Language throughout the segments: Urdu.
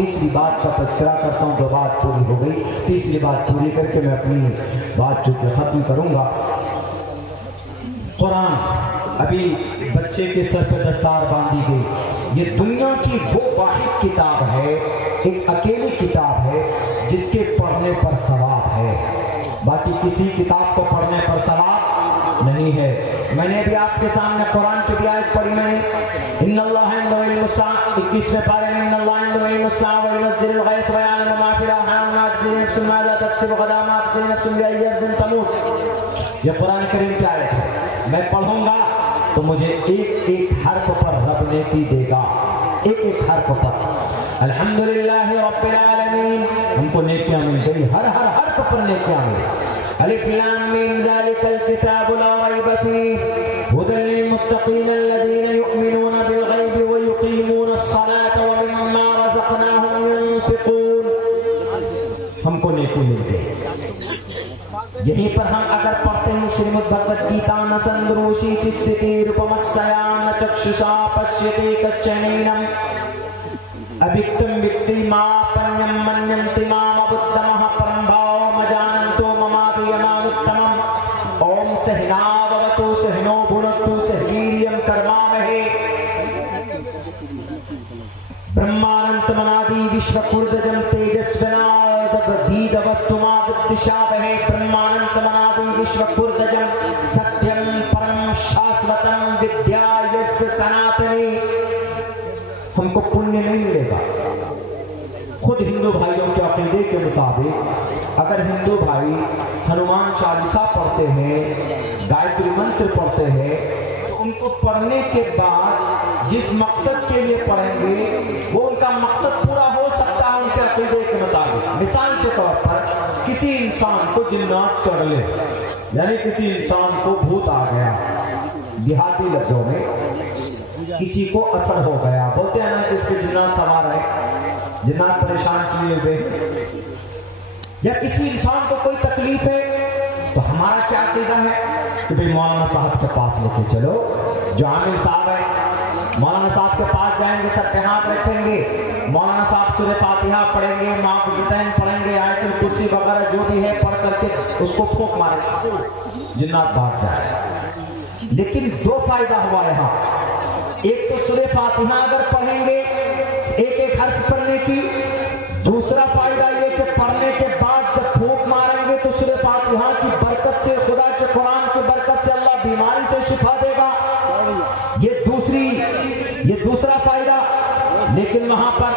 تیسری بات کا تذکرہ کرتا ہوں، 2 بات پوری ہو گئی، تیسری بات پوری کر کے میں اپنی بات جو کہ ختم کروں گا۔ قرآن ابھی بچے کے سر پہ دستار باندھی گئی، یہ دنیا کی وہ واحد کتاب ہے، ایک اکیلی کتاب ہے جس کے پڑھنے پر ثواب ہے، باقی کسی کتاب کو پڑھنے پر ثواب نہیں ہے۔ میں نے ابھی آپ کے سامنے قرآن کی بھی آیت پڑھی، میں نے ان اللہ عنده علم الساعة 21ویں پارے میں ان اللہ عنده علم الساعة وينزل الغيث ويعلم ما في الارحام وما تدري نفس ماذا تكسب غدا وما تدري نفس بأي أرض تموت۔ یہ قرآن کریم کی آیت ہے، میں پڑھوں گا تو مجھے ایک ایک حرف پر رب نیکی دے گا، ایک ایک حرف پر۔ الحمدللہ رب العالمین، ہم کو نیکیاں مل گئی، ہر حرف پر نیکیاں مل گئی۔ الف لام میم ذالک الکتاب لا ریب فیہ ھدی للمتقین الذین یؤمنون بالغیب ویقیمون الصلاۃ ومما رزقناہم ينفقون۔ ہم کو نیکی مل گئی، یہیں پر ہم اگر پڑھتے ہیں شریمد بھگوت گیتا ن سندروشی تستتی روپمسیا ن چکششا پشیتے کشچنینم ابھکتم وکتی ما پنیم منینتی مام ابدمہ پرم بھاو مجاننتو ممابیمانتمم اوم سہناوتو سہنو بھنتو سہویریم کرمامہے برہمانت منادی وشوکردجم تیجسونادب دید وستما بدشابہے برہمانت منادی وشوکردجم ستیم پرم شاسوتم ودیا یس سناتنی۔ ہم کو پنیہ نہیں ملے گا، خود ہندو بھائیوں کے عقیدے کے مطابق اگر ہندو بھائی ہنومان چالیسا پڑھتے ہیں، گایتری منتر پڑھتے ہیں، تو ان کو پڑھنے کے بعد جس مقصد کے لیے پڑھیں گے وہ ان کا مقصد پورا ہو سکتا ہے ان کے عقیدے کے مطابق۔ مثال کے طور پر کسی انسان کو جنات چڑھ لے، یعنی کسی انسان کو بھوت آ گیا، دیہاتی لفظوں میں کسی کو اثر ہو گیا، بولتے ہیں نا کہ اس کے جنات سوار ہے، جنات پریشان کیے ہوئے، یا کسی انسان کو کوئی تکلیف ہے، تو ہمارا کیا عقیدہ ہے کہ بھئی مولانا صاحب کے پاس لے کے چلو، جو عامل صاحب ہے مولانا صاحب کے پاس جائیں گے، سر پہ ہاتھ رکھیں گے، مولانا صاحب سورہ فاتحہ پڑھیں گے، معوذتین پڑھیں گے، آیت الکرسی وغیرہ جو بھی ہے پڑھ کر کے اس کو پھونک ماریں، جنات بھاگ جائیں۔ لیکن 2 فائدہ ہوا یہاں، ایک تو سورہ فاتحہ اگر پڑھیں گے ایک ایک حرف پڑھنے کی، دوسرا فائدہ یہ کہ پڑھنے کے بعد جب پھونک ماریں گے تو سورہ فاتحہ کی برکت سے، خدا کے قرآن کی برکت سے اللہ بیماری سے شفا دے گا، یہ دوسرا فائدہ۔ لیکن وہاں پر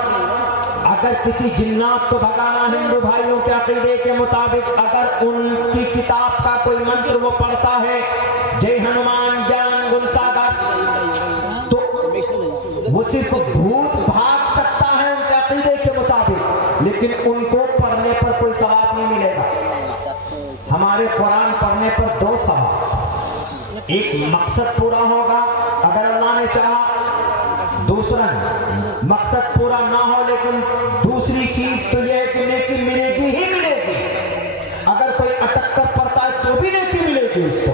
اگر کسی جنات کو بھگانا ہندو بھائیوں کے عقیدے کے مطابق اگر ان کی کتاب کا کوئی منتر وہ پڑھتا ہے، جے ہنومان جان گن ساگر، تو وہ صرف بھوت بھاگ سکتا ہے ان کے عقیدے کے مطابق، لیکن ان کو پڑھنے پر کوئی ثواب نہیں ملے گا۔ ہمارے قرآن پڑھنے پر 2 ثواب، ایک مقصد پورا ہوگا اگر اللہ نے چاہا، دوسرا مقصد پورا نہ ہو لیکن دوسری چیز تو یہ ہے کہ نیکی ملے گی ہی ملے گی، اگر کوئی اٹک کر پڑھتا ہے تو بھی نیکی ملے گی اس کو۔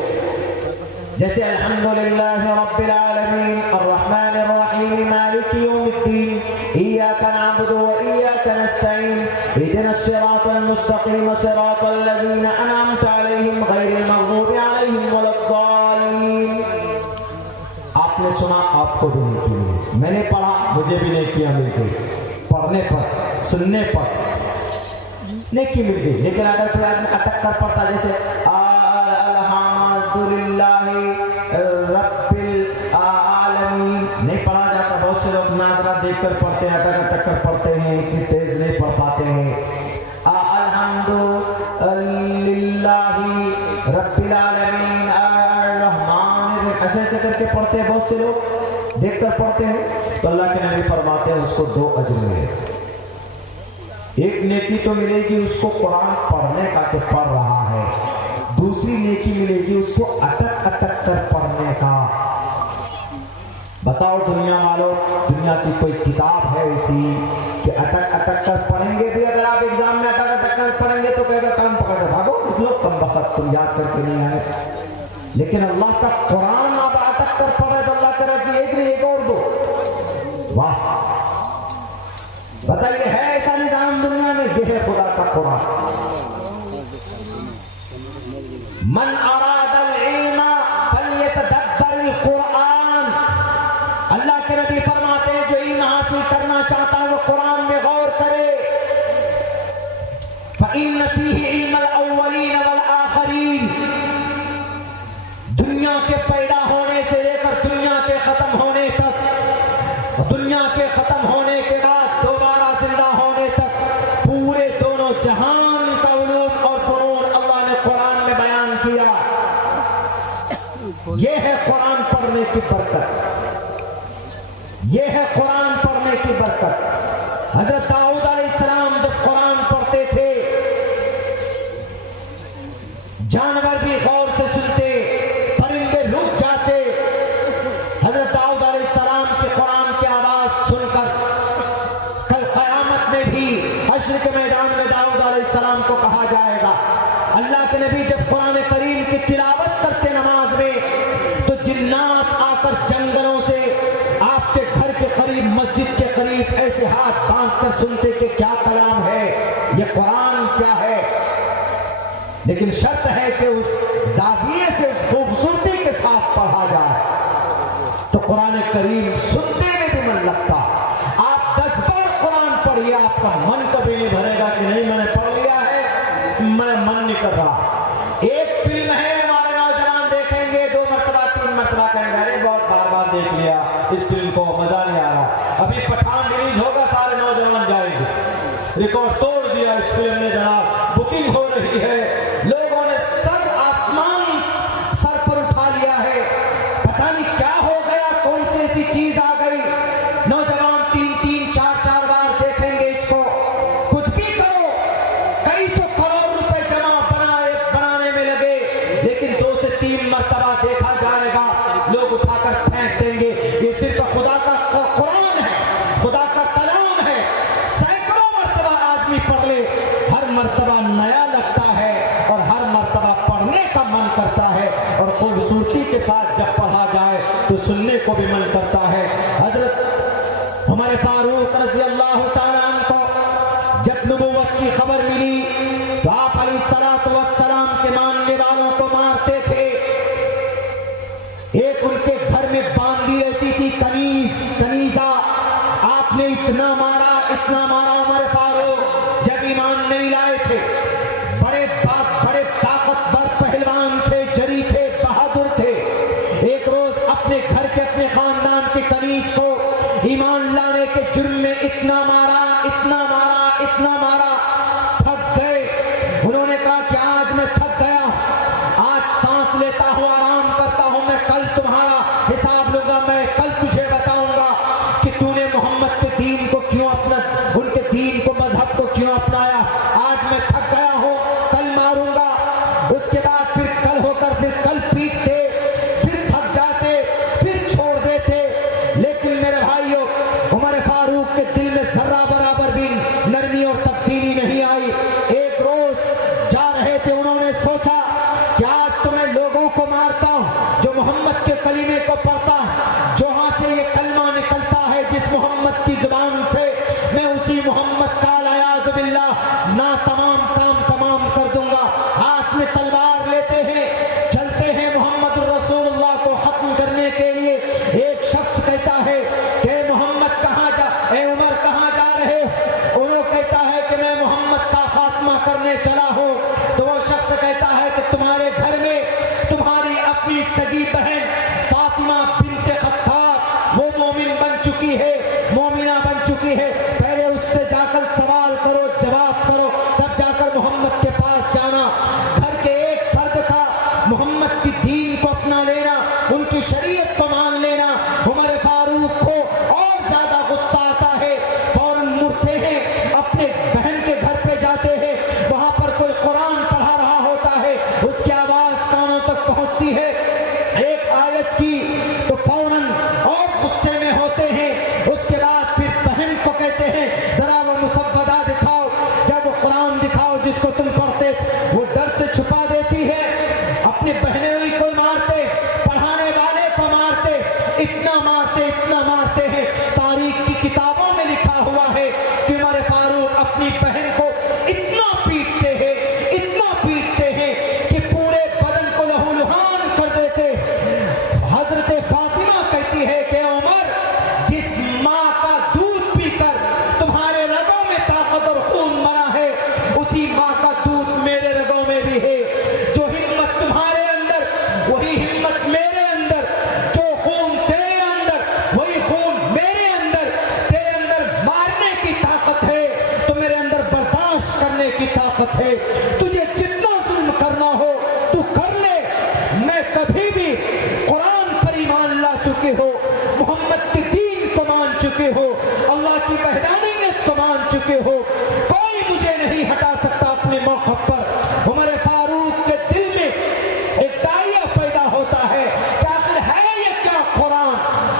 جیسے الحمدللہ رب العالمین الرحمن الرحیم مالک یوم الدین ایاک نعبد و ایاک نستعین اہدنا الصراط المستقیم صراط الذین انعمت علیہم غیر المغضوب علیہم ولا الضالین۔ آپ نے سنا، آپ کو بھی نیکی ملی، میں نے پڑھا مجھے بھی نیکیاں مل گئی، پڑھنے پر سننے پر نیکی مل گئی۔ لیکن اگر کوئی آدمی اٹک کر پڑھتا جیسے الحمدللہ رب العالمین نہیں پڑھا جاتا، بہت سے لوگ ناظرہ دیکھ کر پڑھتے ہیں، اٹک کر پڑھتے ہیں، اتنی تیز نہیں پڑھ پاتے ہیں۔ الحمدللہ رب العالمین الرحمن، ایسے کر کے پڑھتے ہیں، بہت سے لوگ دیکھ کر پڑھتے ہیں، تو اللہ کے نبی فرماتے ہیں اس کو 2 اجر ملے گا۔ ایک نیکی تو ملے گی اس کو قرآن پڑھنے کا کہ پڑھ رہا ہے، دوسری نیکی ملے گی اس کو اٹک کر پڑھنے کا۔ بتاؤ دنیا والوں، دنیا کی کوئی کتاب ہے ایسی کہ اٹک کر پڑھیں گے بھی؟ اگر آپ ایگزام میں اٹک کر پڑھیں گے تو کہے گا کام پکڑ کر بھاگو، نکلو کم بخت، تم یاد کر کے نہیں آئے۔ لیکن اللہ کا قرآن آپ اٹک کر پڑھے تو اللہ کرے کہ ایک نہیں ایک اور دو۔ واہ، بتائیے ہے قرآن. من اراد العلم فلیتدبر القرآن. اللہ کے نبی فرماتے ہیں جو علم حاصل کرنا چاہتا ہے وہ قرآن میں غور کرے. فإن فيه علم الاولین والآخرین. دنیا کے پیدا ہونے سے لے کر دنیا کے ختم ہونے تک، دنیا کے ختم ہونے کے بعد دوبارہ زندہ ہونے تک پورے دونوں جہان کا علوم اور فنون اللہ نے قرآن میں بیان کیا. یہ ہے قرآن پڑھنے کی برکت، یہ ہے قرآن پڑھنے کی برکت. حضرت داؤد علیہ السلام جب قرآن پڑھتے تھے جانور بھی غور سے سنتے، پرندے رک جاتے. حضرت داؤد علیہ السلام کے قرآن کی آواز سن کر کل قیامت میں بھی حشر کے میدان میں داؤد علیہ السلام کو کہا جائے گا. اللہ کے نبی جب قرآن کریم کی تلاوت کرتے نماز میں تو جنات آ کر جنگلوں سے آپ کے گھر کے قریب، مسجد کے قریب ایسے ہاتھ باندھ کر سنتے کہ کیا کلام ہے، یہ قرآن کیا ہے. لیکن شرط ہے کہ اس زاویے سے، اس خوبصورتی کے ساتھ پڑھا جائے تو قرآن کریم سننے میں بھی من لگتا. آپ 10 بار قرآن پڑھیے، آپ کا من کبھی نہیں بھرے گا کہ نہیں میں نے پڑھ لیا ہے، میں من نہیں کر رہا. ایک فلم ہے ہمارے نوجوان دیکھیں گے 2 مرتبہ 3 مرتبہ کہیں گے ارے بہت بار بار دیکھ لیا اس فلم کو، مزہ نہیں آ رہا. ابھی پٹھان ریلیز ہوگا سارے نوجوان جائیں گے. ریکارڈ توڑ دیا اس فلم نے جناب، بکنگ ہو رہی ہے، لوگوں نے سر آسمان سر پر اٹھا لیا ہے. پتہ نہیں کیا ہو گیا، کون سی ایسی چیز آ گئی. نوجوان 3 4 بار دیکھیں گے اس کو. کچھ بھی کرو، کئی سو کروڑ روپے جمع بنانے میں لگے، لیکن 2 سے 3 مرتبہ دیکھا جائے گا، لوگ اٹھا کر پھینک دیں گے. یہ صرف خدا کا قرآن ہے، خدا کا کلام ہے. سینکڑوں مرتبہ آدمی پڑھ لے، ہر مرتبہ نیا لگتا ہے اور ہر مرتبہ پڑھنے کا من کرتا ہے، اور خوبصورتی کے ساتھ جب پڑھا جائے تو سننے کو بھی من کرتا ہے. حضرت ہمارے فاروق رضی اللہ تعالیٰ عنہ کو جب نبوت کی خبر ملی تو آپ علیہ الصلوۃ والسلام کے ماننے والوں کو مارتے تھے. ایک ان کے گھر میں باندھی رہتی تھی کنیزہ. آپ نے اتنا مارا ہمارے فاروق جب ایمان نہیں لائے تھے. بڑے طاقتور پہلوان تھے، جری تھے، بہادر تھے. ایک روز اپنے گھر کے، اپنے خاندان کی کنیز کو ایمان لانے کے جرم میں اتنا مارا، تھک گئے. انہوں نے کہا کہ آج میں تھک گیا، آج سانس لیتا ہوں، آرام کرتا ہوں، میں کل تمہارا حساب لوں گا. میں کل تجھے بتاؤں گا کہ تو نے محمد کے دین کو کیوں ان کے دین کو، مذہب کو کیوں اپنایا. آج میں تھک گیا ہوں، کل ماروں گا. اس کے بعد پھر کل ہو کر پھر کل پیٹتے، پھر تھک جاتے، پھر چھوڑ دیتے. لیکن میرے بھائیوں، عمر فاروق کے دل میں ذرہ برابر بھی نرمی اور تبدیلی نہیں آئی. ایک روز جا رہے تھے، انہوں نے سوچا کہ آج تو میں لوگوں کو مارتا ہوں جو محمد کے کلمے کو پڑھتا ہے، جہاں سے یہ کلمہ نکلتا ہے جس محمد کی زبان سے، میں اسی محمد کا الیاذ باللہ نا تمام کام تمام کر دوں گا. ہاتھ میں تلوار لیتے ہیں، چلتے ہیں محمد الرسول اللہ کو ختم کرنے کے لیے. ایک شخص کہتا ہے کہ اے محمد کہاں اے عمر کہاں جا رہے ہو؟ انہوں کہتا ہے کہ میں محمد کا خاتمہ کرنے چلا ہوں. تو وہ شخص کہتا ہے کہ تمہارے گھر میں تمہاری اپنی سگی بہن فاطمہ بنت خطاب وہ مومن بن چکی ہے، مومنہ بن چکی ہے. پہلے اس سے جا کر سوال کرو، جواب کرو، تب جا کر محمد کے پاس جانا. گھر کے ایک فرد تھا، محمد کی دین کو اپنا لینا، ان کی شریعت کو مان لینا. عمر فاروق کو اور زیادہ غصہ آتا ہے، فوراً مڑتے ہیں، اپنے بہن کے گھر پہ جاتے ہیں. وہاں پر کوئی قرآن پڑھا رہا ہوتا ہے، اس کی آواز کانوں تک پہنچتی ہے ایک آیت کی، تو فوراً اور غصے میں ہوتے ہیں. اس کے بعد پھر بہن کو کہتے ہیں ذرا وہ مسودہ دکھاؤ. جب وہ قرآن دکھاؤ جس کو تم پڑھتے، وہ ڈر سے چھپا دیتی ہے. اپنی بہنیں کو مارتے، پڑھانے والے کو مارتے، اتنا مارتے ہیں. تاریخ کی کتابوں میں لکھا ہوا ہے کہ عمر فاروق اپنی بہن کو اتنا طاقت اور خون بنا ہے، اسی ماں کا دودھ میرے رگوں میں بھی ہے۔ جو ہمت تمہارے اندر وہی ہمت میرے اندر، جو خون تیرے اندر وہی خون میرے اندر۔ تیرے اندر مارنے کی طاقت ہے تو میرے اندر برداشت کرنے کی طاقت ہے۔ تجھے جتنا ظلم کرنا ہو تو کر لے، میں کبھی بھی قرآن پر ایمان لا چکے ہو، محمد کے دین کو مان چکے ہو، اللہ کی وحدانیت کو مان چکے ہو، کوئی مجھے نہیں ہٹا سکتا اپنے موقف پر۔ عمر فاروق کے دل میں ایک دائیہ پیدا ہوتا ہے کہ آخر ہے یہ کیا قرآن؟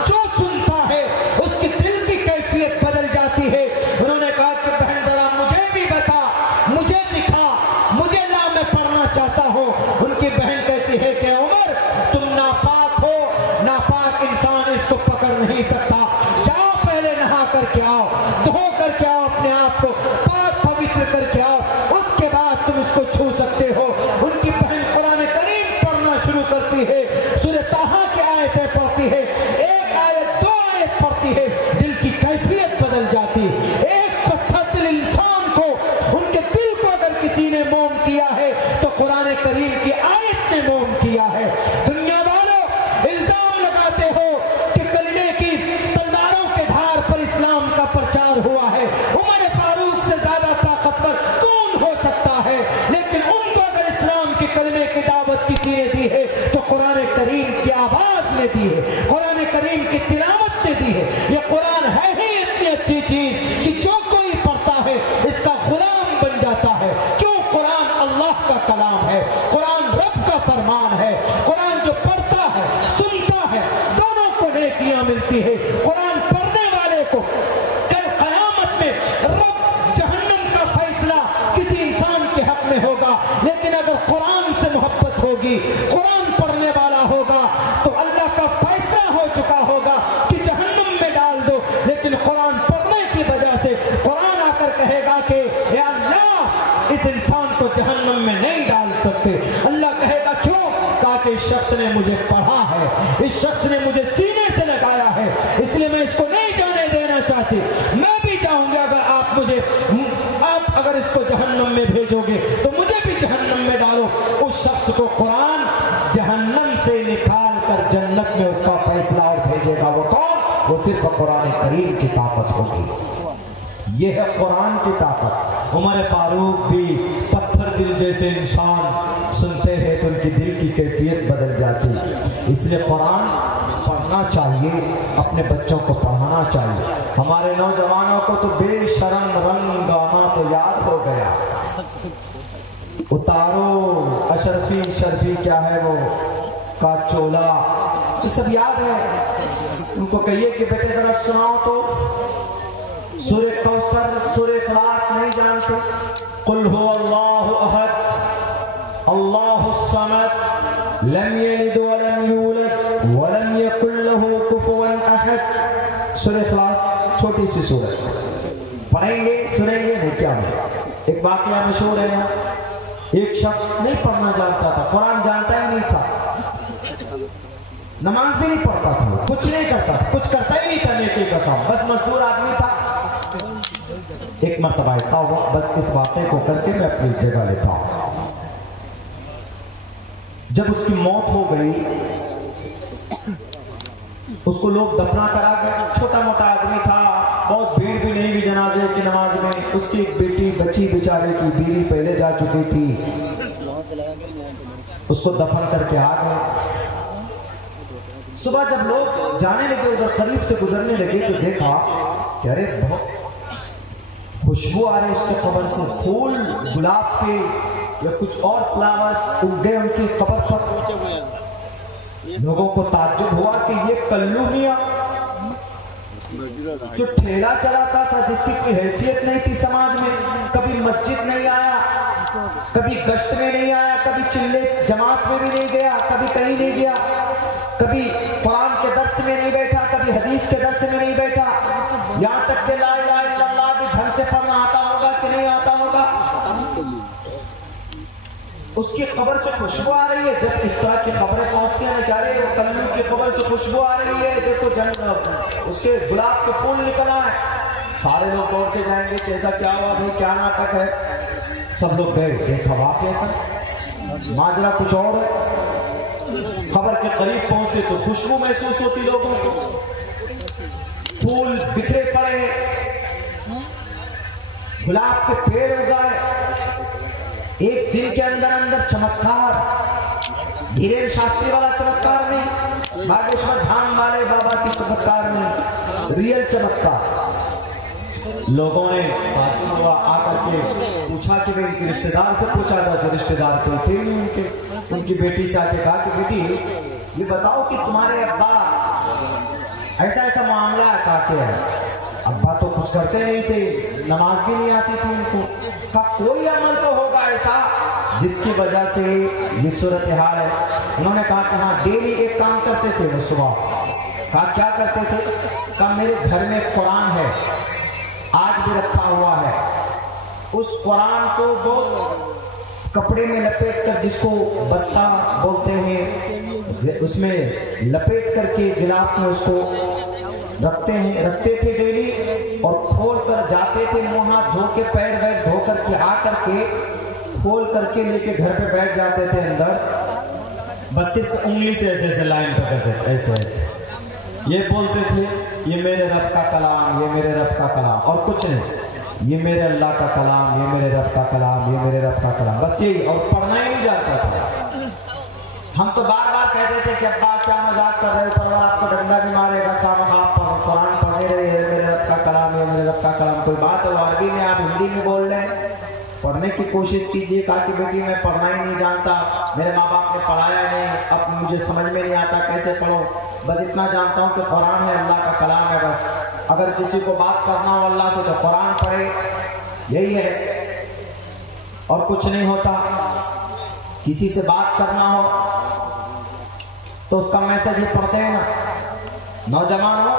جو سنتا ہے اس کی دل کی کیفیت بدل جاتی ہے۔ انہوں نے کہا کہ بہن ذرا مجھے بھی بتا، مجھے دکھا، مجھے لا، میں پڑھنا چاہتا ہوں۔ ان کی بہن کہتی ہے کہ عمر تم ناپاک ہو، ناپاک انسان اس کو پکڑ نہیں سکتا، جاؤ پہلے نہا کر کے آؤ، دھو کر کے آؤ، اپنے آپ کو پاک پوتر کر کے آؤ، اس کے بعد تم اس کو چھو سکتے ہو۔ ان کی بہن قرآن کریم پڑھنا شروع کرتی ہے، سورہ طٰہٰ کی آیتیں پڑھتی ہے، ایک آیت دو آیت پڑھتی ہے، دل کی کیفیت بدل جاتی ہے۔ ایک پتھر دل انسان کو، ان کے دل کو اگر کسی نے موم کیا ہے تو قرآن کریم کی آیت نے موم کیا ہے۔ دنیا والوں الزام لگاتے ہو کہ کلمے کی تلواروں کے دھار پر اسلام کا پرچار ہوا ہے، عمر فاروق سے زیادہ طاقتور کون ہو سکتا ہے؟ لیکن ان کو اگر اسلام کی کلمے کی دعوت کسی نے دی ہے تو قرآن کریم کی آواز نے دی ہے، قرآن کریم کی تلاوت نے دی ہے۔ یہ قرآن ہے ہی اتنی اچھی چیز کہ جو کوئی پڑھتا ہے اس کا غلام بن جاتا ہے۔ کیوں؟ قرآن اللہ کا کلام ہے، قرآن رب کا فرمان ہے۔ قرآن جو پڑھتا ہے، سنتا ہے، دونوں کو نیکیاں ملتی ہے۔ قرآن پڑھنے والے کو کل قیامت میں رب جہنم کا فیصلہ کسی انسان کے حق میں ہوگا، لیکن اگر قرآن سے محبت ہوگی، قرآن پڑھنے والا ہوگا تو اللہ کا فیصلہ ہو چکا ہوگا کہ جہنم میں ڈال دو، لیکن قرآن پڑھنے کی وجہ سے قرآن آ کر کہے گا کہ اے اللہ اس انسان کو جہنم میں نہیں ڈال سکتے۔ اللہ کہے گا کیوں؟ کہا کہ اس شخص نے مجھے پڑھا ہے، اس شخص نے مجھے سینے سے لگایا ہے، اس لیے میں اس کو نہیں جانے دینا چاہتی۔ میں بھی جاؤں گا، آپ اگر اس کو جہنم میں بھیجو گے تو مجھے بھی جہنم میں ڈالو۔ اس شخص کو قرآن جہنم سے نکال کر جنت میں اس کا فیصلہ اور بھیجے گا۔ وہ کون؟ وہ صرف قرآن کریم کی طاقت ہوگی۔ یہ ہے قرآن کی طاقت۔ عمر فاروق بھی پتھر دل جیسے انسان سنتے ہیں تو ان کی دل کی کیفیت بدل جاتی، اس لیے قرآن پڑھنا چاہیے، اپنے بچوں کو پڑھانا چاہیے۔ ہمارے نوجوانوں کو تو بے شرم رنگ گانا تو یاد ہو گیا، اتارو اشرفی شرفی کیا ہے وہ کا چولا، یہ سب یاد ہے۔ ان کو کہیے کہ بیٹے ذرا سناؤ تو، سورہ کوثر، سورہ اخلاص نہیں جانتے؟ قل هو اللہ احد اللہ الصمد لم یلد ولم یولد ولم یکن له کفوا احد۔ سورہ اخلاص چھوٹی سی سورہ، پڑھیں گے سنیں گے نہیں کیا ہے۔ ایک واقعہ مشہور ہے نا، ایک شخص نہیں پڑھنا جانتا تھا، قرآن جانتا ہی نہیں تھا، نماز بھی نہیں پڑھتا تھا، کچھ نہیں کرتا تھا، کچھ کرتا ہی نہیں تھا نیکی کا کام، بس مزدور آدمی تھا۔ ایک مرتبہ ایسا ہوا، بس اس واقعے کو کر کے میں اپنی جگہ لیتا ہوں۔ جب اس کی موت ہو گئی، اس کو لوگ دفنا کرا گئے، چھوٹا موٹا آدمی تھا، بہت بھیڑ بھی نہیں ہوئی جنازے کی نماز میں۔ اس کی ایک بیٹی بچی بیچارے کی، بیوی پہلے جا چکی تھی، اس کو دفن کر کے آ گئے۔ صبح جب لوگ جانے لگے، ادھر قریب سے گزرنے لگے تو دیکھا کہ ارے بہت خوشبو آ رہی اس کے قبر سے، پھول گلاب کے یا کچھ اور فلاورز اگ گئے ان کی قبر پر۔ لوگوں کو تعجب ہوا کہ یہ کلو میاں جو ٹھیلا چلاتا تھا، جس کی کوئی حیثیت نہیں تھی سماج میں، کبھی مسجد نہیں آیا، کبھی گشت میں نہیں آیا، کبھی چلے جماعت میں بھی نہیں گیا، کبھی کہیں نہیں گیا، کبھی قرآن کے درس میں نہیں بیٹھا، کبھی حدیث کے درس میں نہیں بیٹھا، یہاں تک کہ لا الہ الا اللہ بھی ڈھنگ سے پڑھنا آتا ہوگا کہ نہیں آتا ہوگا۔ اس کی قبر سے خوشبو آ رہی ہے۔ جب اس طرح کی خبریں پہنچتی ہیں کہہ رہے ہیں کلو کی قبر سے خوشبو آ رہی ہے، دیکھو اس کے گلاب کے پھول نکل آئے، سارے لوگ دوڑتے جائیں گے کہ ایسا کیا ہوا بھائی، کیا ناٹک ہے؟ سب لوگ گئے، دیکھا واقعہ تھا ماجرا کچھ اور ہے۔ قبر کے قریب پہنچتے تو خوشبو محسوس ہوتی لوگوں کو، پھول بکھرے پڑے، گلاب کے پیڑ اگائے، ایک دن کے اندر اندر چمتکار، دھیرین شاستری والا چمتکار نہیں، باگیشور دھام والے بابا کی چمتکار نہیں، ریئل چمتکار۔ لوگوں نے خاتون ہوا آ کر کے پوچھا کہ ان کے رشتہ دار سے پوچھا تھا، جو رشتہ دار تو تھے نہیں ان کی بیٹی سے آ کے کہا کہ بیٹی یہ بتاؤ کہ تمہارے ابا ایسا ایسا معاملہ ہے، کہا کہ ہے ابا تو کچھ کرتے نہیں تھے، نماز بھی نہیں آتی تھی ان کو، کہا کوئی عمل تو ہوگا ایسا جس کی وجہ سے یہ صورتحال ہے۔ انہوں نے کہا کہ ہاں ڈیلی ایک کام کرتے تھے وہ صبح، کہا کیا کرتے تھے؟ کہا میرے گھر میں قرآن ہے، آج بھی رکھا ہوا ہے، اس قرآن کو بہت کپڑے میں لپیٹ کر، جس کو بستہ بولتے ہیں، اس میں لپیٹ کر کے غلاف میں اس کو رکھتے تھے ڈیلی، اور کھول کر جاتے تھے، منہ ہاتھ دھو کے پیر ویر دھو کر کے آ کر کے کھول کر کے لے کے گھر پہ بیٹھ جاتے تھے اندر، بس صرف انگلی سے ایسے ایسے لائن پکڑتے تھے، ایسے ایسے یہ بولتے تھے یہ میرے رب کا کلام، یہ میرے رب کا کلام، اور کچھ نہیں، یہ میرے اللہ کا کلام، یہ میرے رب کا کلام، یہ میرے رب کا کلام، بس یہی، اور پڑھنا ہی نہیں جاتا تھا۔ ہم تو بار بار کہتے تھے کہ ابا کیا مذاق کر رہے ہو، پروار آپ کو ڈنڈا بھی مارے گا، خواہ قرآن پڑھنے رہے ہیں، میرے رب کا کلام ہے، میرے رب کا کلام، کوئی بات ہے عربی میں آپ ہندی میں بول رہے ہیں، پڑھنے کی کوشش کیجئے۔ کہا کہ بیٹی میں پڑھنا ہی نہیں جانتا، میرے ماں باپ نے پڑھایا نہیں، اب مجھے سمجھ میں نہیں آتا کیسے پڑھوں، بس اتنا جانتا ہوں کہ قرآن ہے، اللہ کا کلام ہے، بس اگر کسی کو بات کرنا ہو اللہ سے تو قرآن پڑھے، یہی ہے، اور کچھ نہیں ہوتا۔ کسی سے بات کرنا ہو تو اس کا میسج ہی پڑھتے ہیں نا۔ نوجوانوں،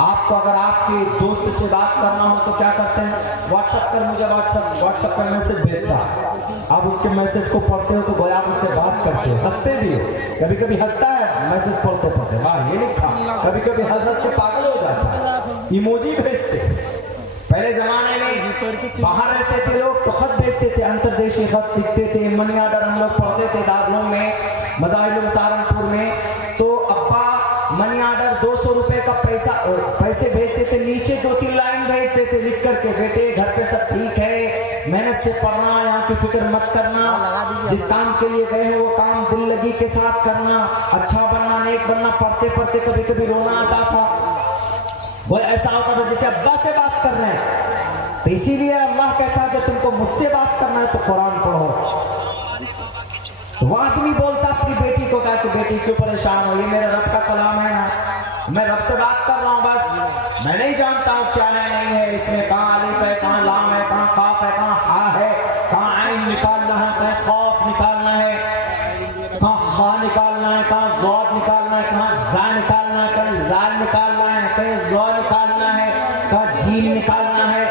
آپ کو اگر آپ کے دوست سے بات کرنا ہو تو کیا کرتے ہیں؟ واٹس ایپ کر مجھے، واٹس ایپ پر میسج بھیجتا ہے، آپ اس کے میسج کو پڑھتے ہو تو گویا آپ اس سے بات کرتے ہو، ہنستے بھی ہو، کبھی کبھی ہنستا ہے میسج پڑھتے پڑھتے، واہ یہ لکھا، کبھی کبھی ہنس کے پاگل ہو جاتا ہے، ایموجی بھیجتے۔ پہلے زمانے میں باہر رہتے تھے لوگ تو خط بھیجتے تھے، انتردیشی خط لکھتے تھے، منی آرڈر ہم لوگ پڑھتے تھے دارالعلوم میں، مظاہر سہارنپور میں، تو ابا منی آرڈر 200 روپے کا پیسے بھیجتے تھے، نیچے 2-3 لائن بھیجتے تھے لکھ کر کے، بیٹے گھر پہ سب ٹھیک ہے، محنت سے پڑھنا، یہاں کی فکر مت کرنا، جس کام کے لیے گئے ہو وہ کام دل لگی کے ساتھ کرنا، اچھا بننا، نیک بننا۔ پڑھتے پڑھتے کبھی کبھی رونا آتا تھا، وہ ایسا ہوتا تھا جیسے ابا سے بات کر رہے ہیں، تو اسی لیے اللہ کہتا ہے کہ تم کو مجھ سے بات کرنا ہے تو قرآن پڑھو۔ وہ آدمی بولتا اپنی بیٹی کو، کہا کہ بیٹی کیوں پریشان ہو، یہ میرے رب کا کلام ہے نا، میں رب سے بات کر رہا ہوں، بس میں نہیں جانتا ہوں کیا ہے نہیں ہے، اس میں کہاں الف ہے، کہاں لام ہے، کہاں قاف ہے، کہاں ہا ہے، کہاں عین نکالنا ہے، کہاں قاف نکالنا ہے، کہاں خا نکالنا ہے، کہاں ضاد نکالنا ہے، کہاں زا نکالنا ہے، کہیں زال نکالنا ہے، کہیں زو نکالنا ہے، کہاں جیم نکالنا ہے،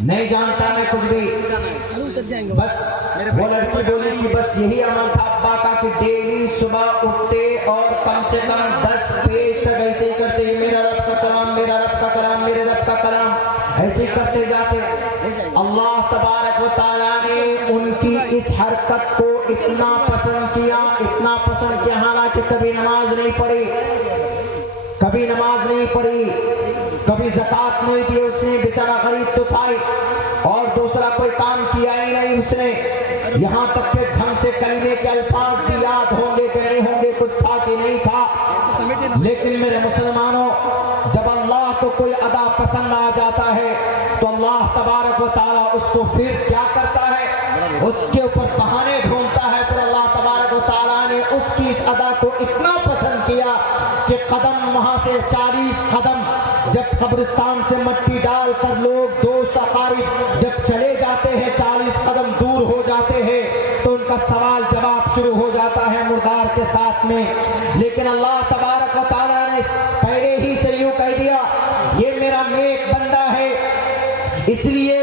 نہیں جانتا میں کچھ بھی۔ بس وہ لڑکی بولی کہ بس یہی عمل تھا ابا کا کہ ڈیلی صبح اٹھتے اور کم سے کم 10 پیج تک ایسے ہی کرتے، میرا رب کا کلام، میرا رب کا کلام، میرے رب کا کلام، ایسے ہی کرتے جاتے۔ اللہ تبارک و تعالیٰ نے ان کی اس حرکت کو اتنا پسند کیا، اتنا پسند کیا، حالانکہ کبھی نماز نہیں پڑھی، کبھی نماز نہیں پڑھی، کبھی زکوٰۃ نہیں دی اس نے، بیچارہ غریب تو تھا ہی، اور دوسرا کوئی کام کیا ہی نہیں اس نے، یہاں تک کہ ڈھنگ سے کلمے کے الفاظ بھی یاد ہوں گے کہ نہیں ہوں گے، کچھ تھا کہ نہیں تھا۔ لیکن میرے مسلمانوں، جب اللہ کو کوئی ادا پسند آ جاتا ہے تو اللہ تبارک و تعالیٰ اس کو پھر کیا کرتا ہے، اس کے اوپر بہانے ڈھونڈتا ہے۔ پھر اللہ تبارک و تعالیٰ نے اس کی اس ادا کو اتنا پسند کیا کہ قدم وہاں سے 40 قدم جب قبرستان سے مٹی ڈال کر لوگ دوست اقارب جب چلے جاتے ہیں، 40 قدم دور ہو جاتے ہیں، تو ان کا سوال جواب شروع ہو جاتا ہے مردار کے ساتھ میں۔ لیکن اللہ تبارک و تعالیٰ نے پہلے ہی سے یوں کہہ دیا، یہ میرا نیک بندہ ہے، اس لیے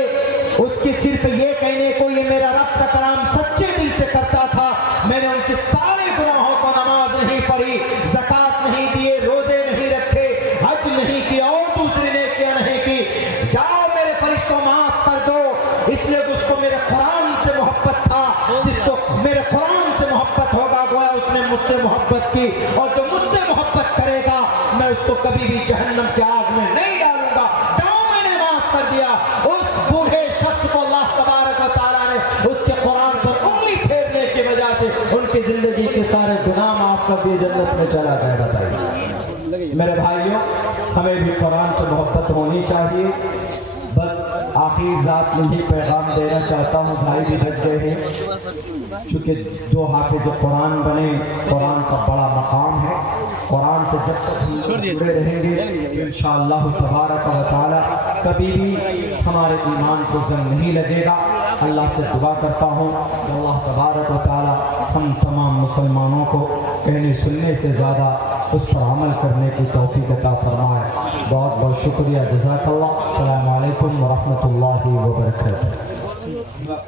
اس کی صرف یہ کہنے کو یہ میرا رب کا کلام سچے دل سے کرتا تھا، میں نے ان کے سارے گناہوں کو، نماز نہیں پڑھی، زکوٰۃ نہیں دیے، روزے نہیں رکھے، حج نہیں کیا اور دوسری نیکیاں نہیں فرشتوں معاف کر دو، اس لیے اس کو میرے قرآن سے محبت تھا، جس کو میرے قرآن سے محبت ہوگا گویا اس نے مجھ سے محبت کی، اور جو مجھ سے محبت کرے گا میں اس کو کبھی بھی جہنم کی آگ میں نہیں ڈالوں گا۔ جاؤ میں نے معاف کر دیا۔ اس بوڑھے شخص کو اللہ تبارک و تعالیٰ نے اس کے قرآن پر انگلی پھیرنے کی وجہ سے ان کی زندگی کے سارے گناہ معاف کر دیے، جنت میں چلا گیا۔ بتائیے میرے بھائیوں، ہمیں بھی قرآن سے محبت ہونی چاہیے۔ بس آخری رات میں ہی پیغام دینا چاہتا ہوں، بھائی بھی بچ گئے ہیں، چونکہ 2 حافظ قرآن بنے، قرآن کا بڑا مقام ہے۔ قرآن سے جب تک ہم جڑے رہیں گے انشاءاللہ تبارک و تعالی کبھی بھی ہمارے ایمان کو زنگ نہیں لگے گا۔ اللہ سے دعا کرتا ہوں کہ اللہ تبارک و تعالی ہم تمام مسلمانوں کو کہنے سننے سے زیادہ اس پر عمل کرنے کی توفیق عطا فرمائے۔ بہت بہت شکریہ، جزاک اللہ۔ السلام علیکم ورحمۃ اللہ وبرکاتہ۔